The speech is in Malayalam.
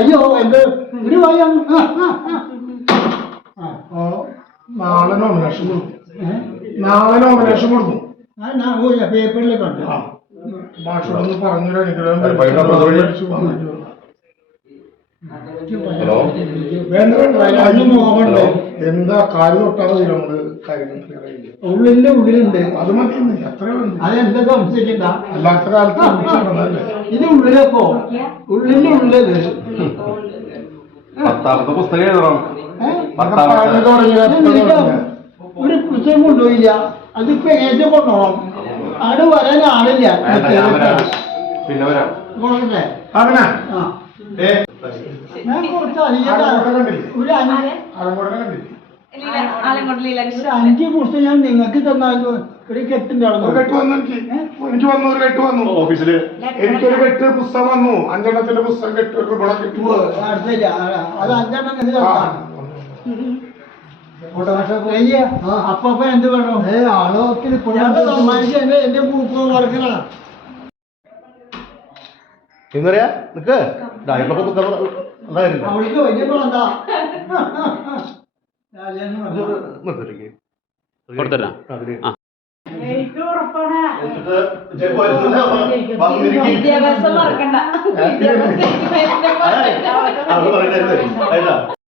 അയ്യോ എന്ത് ഒരു ഭയം. നാളെ നോമിനേഷൻ കൊടുക്കും. നാളെ നോമിനേഷൻ കൊടുക്കും. പേപ്പറിൽ കണ്ടു. ഭാഷയോടൊന്ന് പറഞ്ഞൊരു അനുഗ്രഹം എന്താ കാല് തൊട്ടാ മതി നമ്മള് കാര്യങ്ങൾ ഉള്ളിലുണ്ട്. അത് മതി. എത്ര അതെന്താ സംശയിക്കണ്ട. അല്ലാത്ത കാലത്ത് ഇത് ഉള്ളിലപ്പോ ഉള്ളിലുള്ളത് പത്താമത്തെ പുസ്തകം എഴുതണം. ഒരു പുസ്തകം കൊണ്ടുപോയില്ല. അതിപ്പോ ഏജ് കൊണ്ടുപോകണം. അവിടെ വരാൻ ആളില്ല. പിന്നെ വരാം. അവനാ ഞാൻ കുറച്ച് അധികം ഒരു 5 പുസ്തകം ഞാൻ നിങ്ങൾക്ക് തന്നാലും ഒരു കെട്ടുണ്ടായിരുന്നു. എനിക്ക് വന്നു ഒരു കെട്ട് വന്നു ഓഫീസില്. എനിക്കൊരു കെട്ട് പുസ്തകം വന്നു. 5 എണ്ണത്തിന്റെ പുസ്തകം കെട്ട് ഒരു കെട്ട് അത് 5 എണ്ണം അപ്പൊ എന്ത് വേണോ ആളോത്തിന് എന്റെ പൂപ്പ് വർക്കണ എന്നറിയാ നിക്ക് അവൾക്ക് വലിയ എന്താ വിദ്യാഭ്യാസം മറക്കണ്ട.